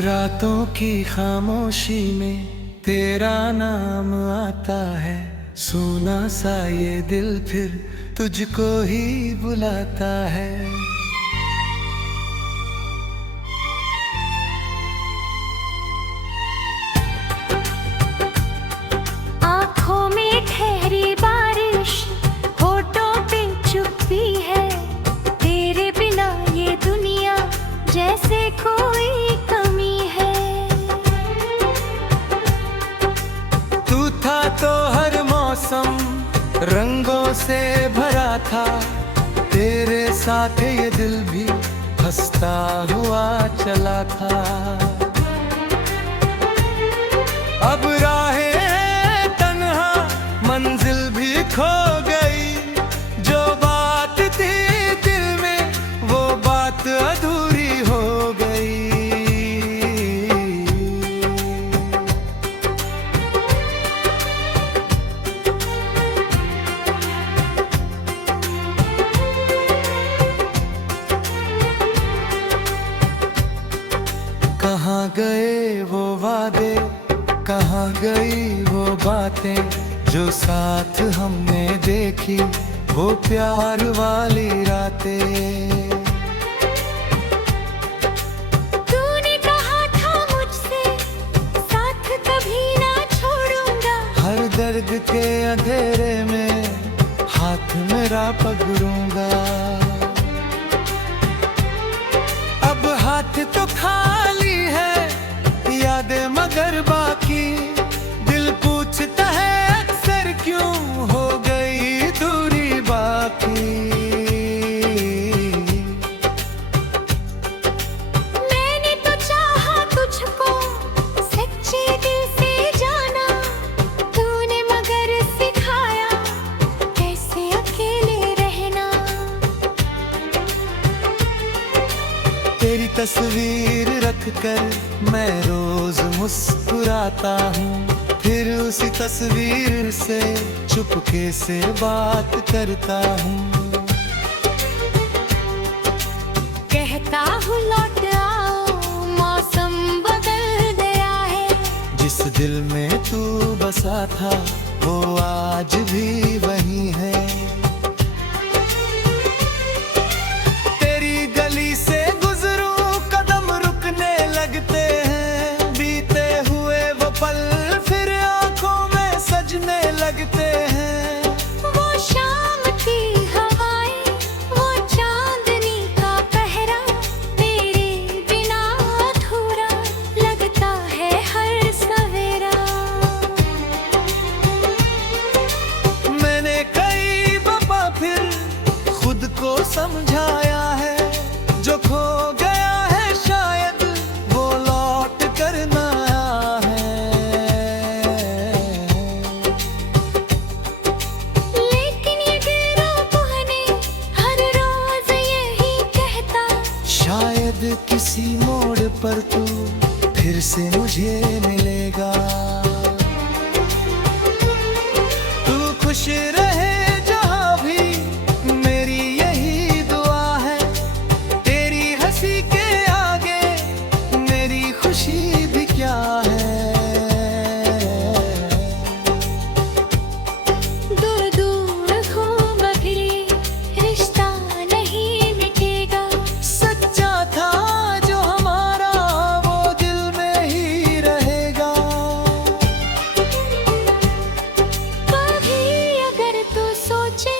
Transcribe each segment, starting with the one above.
रातों की खामोशी में तेरा नाम आता है, सुना सा ये दिल फिर तुझको ही बुलाता है। आँखों में ठहरी बारिश, होठों पे चुप्पी है, तेरे बिना ये दुनिया जैसे कोई कमी है। तू था तो हर मौसम रंगों से भरा था, तेरे साथ ये दिल भी हंसता हुआ चला था। अब राहें तन्हा मंजिल भी खो गई, जो बात थी दिल में वो बात अधूरी हो गई। कहाँ गए वो वादे, कहाँ गई वो बातें, जो साथ हमने देखी वो प्यार वाली रातें। तूने कहा था मुझसे साथ कभी ना छोड़ूंगा, हर दर्द के अंधेरे में हाथ मेरा पकड़ूंगा। अब हाथ तो खाली है, यादें मगर बाकी, दिल पूछता है अक्सर क्यों हो गई दूरी बाकी। मैंने तो चाहा तुझको सच्चे दिल से जाना, तूने मगर सिखाया कैसे अकेले रहना। तेरी तस्वीर रखकर मैं रोज मुस्कुराता हूँ, फिर उसी तस्वीर से चुपके से बात करता हूँ। कहता हूँ लौट आओ, मौसम बदल गया है, जिस दिल में तू बसा था वो आज भी वही है। तेरी गली से गुजरूं कदम रुकने लगते हैं, बीते हुए वो पल फिर आंखों में सजने लगते हैं। वो शाम की हवाएं, वो चांदनी का पहरा, तेरे बिना अधूरा लगता है हर सवेरा। मैंने कई दफा फिर खुद को समझाया है, जो खो गया है शायद वो लौट कर ना आया है। लेकिन ये दिल रोने हर रोज यही कहता, शायद किसी मोड़ पर तू फिर से मुझे मिलेगा। तू खुश रहे जहाँ भी मेरी यही दुआ है, तेरी हंसी के आगे मेरी खुशी भी क्या है। दूर दूर हो मगर रिश्ता नहीं मिटेगा, सच्चा था जो हमारा वो दिल में ही रहेगा। कभी अगर तू सोचे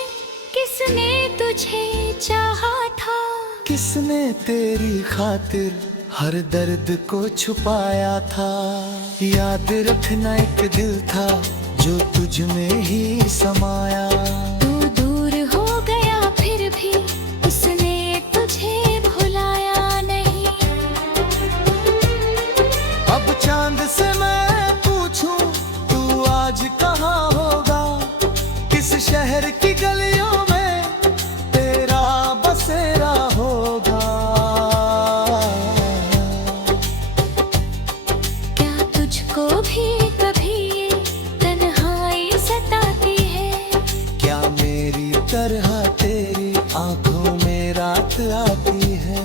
किसने तुझे चाहा था, किसने तेरी खातिर हर दर्द को छुपाया था। याद रखना एक दिल था जो तुझ में ही समाया। तू दूर हो गया फिर भी उसने तुझे भुलाया नहीं। अब चांद से मैं पूछूं तू आज कहाँ होगा, किस शहर की गलियों में तेरा बसेरा होगा। क्या तुझको भी कभी ये तन्हाई सताती है, क्या मेरी तरह तेरी आंखों में रात आती है।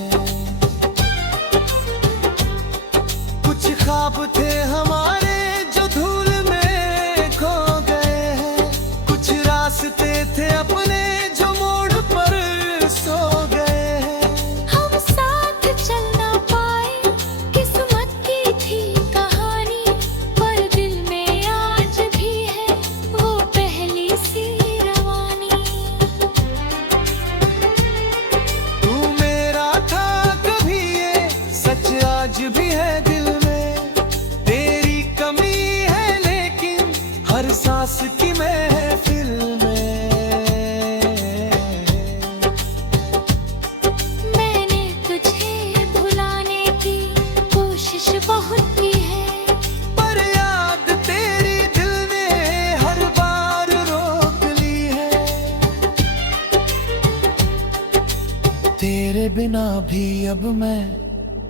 तेरे बिना भी अब मैं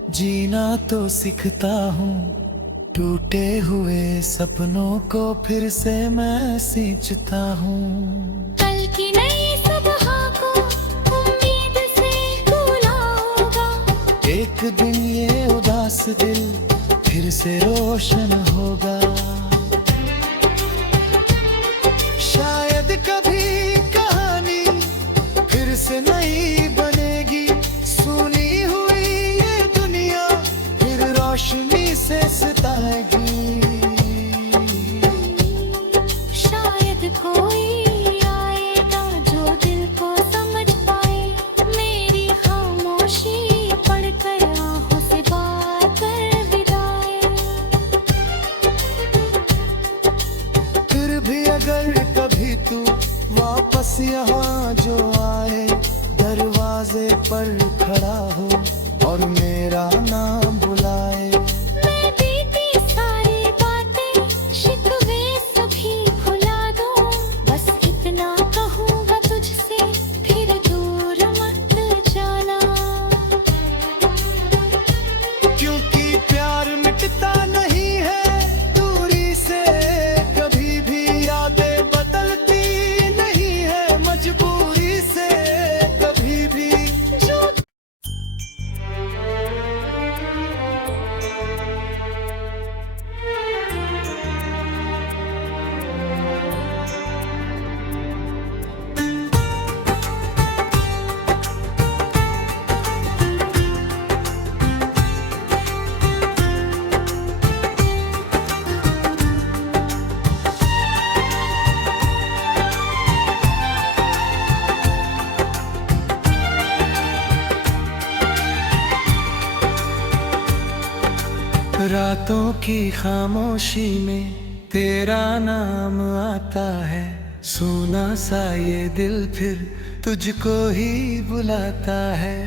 जीना तो सीखता हूँ। टूटे हुए सपनों को फिर से मैं सींचता हूँ। कल की नई सुबह को उम्मीद से भूला होगा। एक दिन ये उदास दिल फिर से रोशन होगा। शायद कभी कहानी फिर से नई बनेगी। सुनी हुई ये दुनिया फिर रोशनी से सताएगी। शायद कोई आएगा जो दिल को समझ पाए। मेरी खामोशी पढ़कर आंखों से बात कर विदाई। फिर भी अगर कभी तू वापस यहाँ जो आए, दरवाजे पर खड़ा हो और मेरा नाम बुलाए। मैं बीती सारी बातें शिकवे सभी भुला दूं। बस इतना कहूँगा तुझसे फिर दूर मत जाना। क्योंकि प्यार मिटता नहीं है दूरी से कभी भी। यादें बदलती नहीं है मजबूरी से कभी भी। जो रातों की खामोशी में तेरा नाम आता है। सूना सा ये दिल फिर तुझको ही बुलाता है।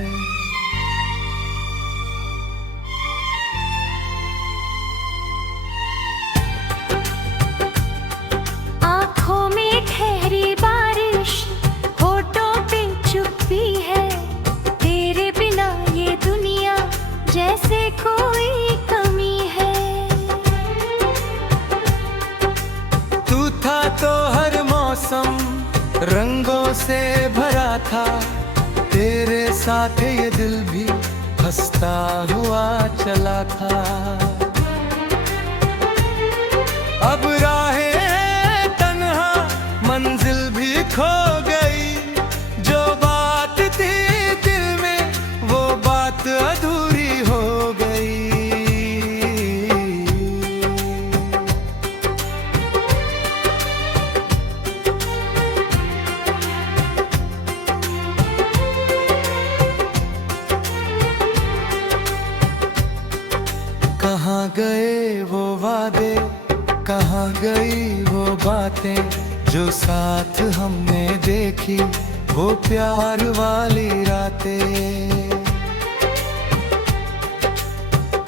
आँखों में ठहरी बारिश, होठों पे चुप्पी है। तेरे बिना ये दुनिया जैसे कोई कमी है। तू था तो हर मौसम रंगों से भरा था। तेरे साथ ये दिल भी हंसता हुआ चला था। अब राहें हैं तन्हा, मंजिल भी खो गई। जो बात थी दिल में वो बात अधूरी हो गई। कहाँ गए वो वादे, कहाँ गई वो बातें जो साथ हमने देखी वो प्यार वाली रातें।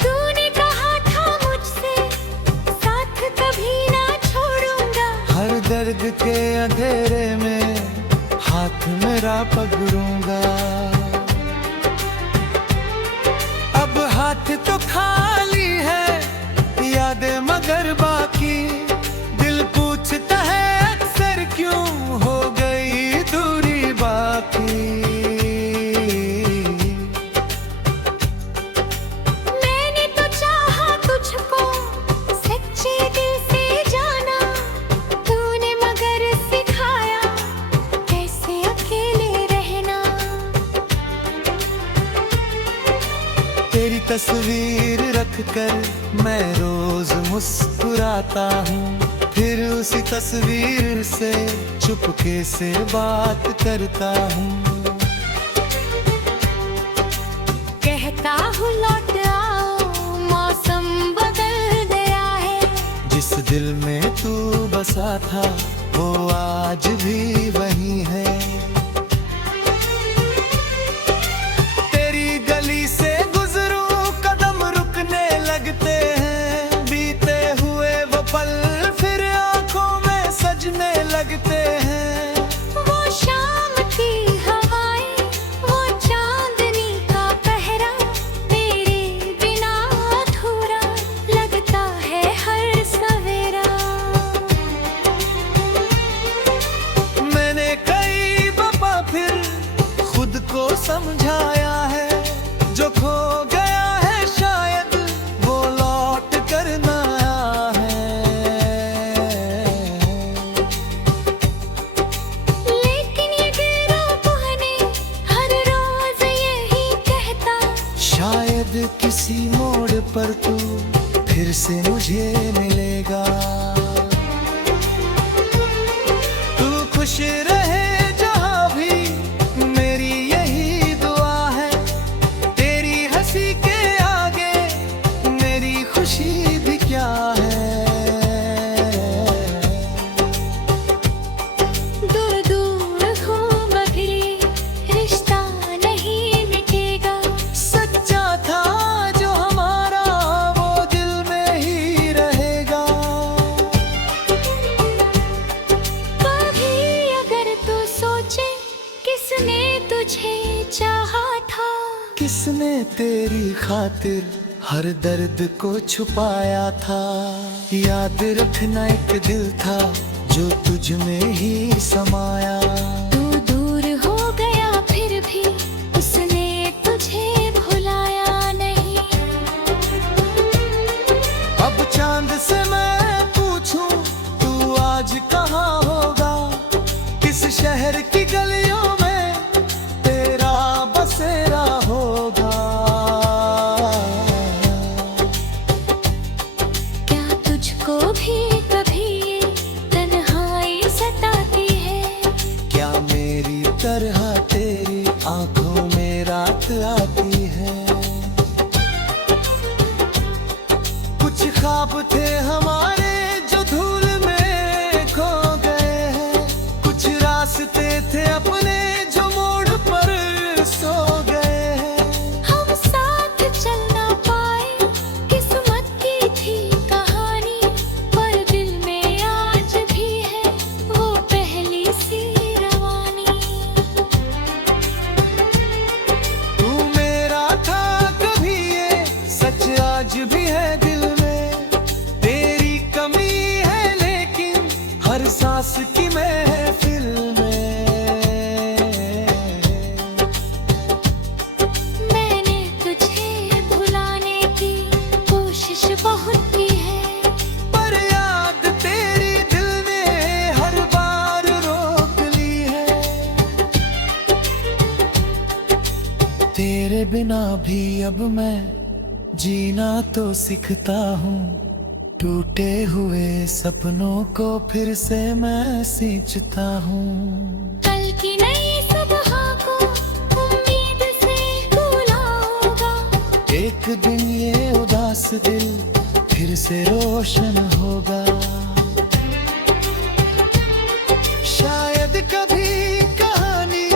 तूने कहा था मुझसे साथ कभी ना छोड़ूंगा। हर दर्द के अंधेरे में हाथ मेरा पकड़ूंगा। अब हाथ तो खाली है, यादें मगर बाकी। दिल पूछता है अक्सर क्यों हो गई दूरी बाकी। मैंने तो चाहा तुझको सच्चे दिल से जाना। तूने मगर सिखाया कैसे अकेले रहना। तेरी तस्वीर रखकर मैं रोज मुस्कुराता हूँ। फिर उसी तस्वीर से चुपके से बात करता हूँ। कहता हूँ लौट आओ, मौसम बदल गया है। जिस दिल में तू बसा था वो आज भी वही है। तेरी गली से गुजरूं कदम रुकने लगते हैं। बीते हुए वो पल फिर आंखों में सजने लगते हैं। वो शाम की हवाएं, वो चांद शायद किसी मोड़ पर तू फिर से मुझे मिलेगा। तू खुश रहे जहाँ भी, मेरी यही दुआ है। तेरी हंसी के आगे मेरी खुशी भी क्या है। दूर दूर हो मगर रिश्ता नहीं मिटेगा। सच्चा था जो हमारा वो दिल में ही रहेगा। कभी अगर तू सोचे किसने तुझे चाहा था, किसने तेरी खातिर हर दर्द को छुपाया था। याद रखना एक दिल था जो तुझ में ही समाया। तू दूर हो गया फिर भी उसने तुझे भुलाया नहीं। अब चांद से मैं पूछूं तू आज कहाँ होगा। किस शहर की गलियों में तेरा बसेरा होगा। क्या तुझको भी कभी ये तन्हाई सताती है? क्या मेरी तरह तेरी आंखों में रात आती है। कुछ ख्वाब थे हमारे जो धूल में खो गए हैं। कुछ रास्ते थे अपने जो मोड़ पर सो गए हैं। हम साथ चल ना पाए किस्मत की थी कहानी, पर दिल में आज भी है वो पहली सी रवानी। तू मेरा था कभी ये सच आज भी है दिल में। तेरी कमी है लेकिन हर सांस की महफिल में। मैंने तुझे भुलाने की कोशिश बहुत की है, पर याद तेरी दिल ने हर बार रोक ली है। तेरे बिना भी अब मैं जीना तो सीखता हूँ। टूटे हुए सपनों को फिर से मैं सींचता हूँ। कल की नई सुबह को उम्मीद से भूला होगा। एक दिन ये उदास दिल फिर से रोशन होगा। शायद कभी कहानी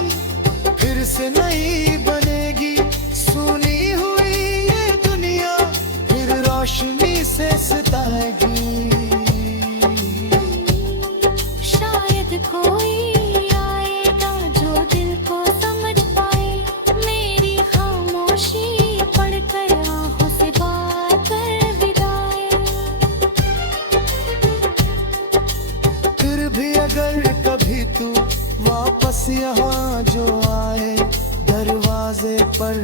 फिर से नई बनेगी। सुनी हुई ये दुनिया फिर रोशनी से सताएगी। शायद कोई आएगा जो दिल को समझ पाए, मेरी खामोशी पढ़कर आंखों से बात कर विदाई। फिर भी अगर कभी तू वापस यहाँ जो आए, दरवाजे पर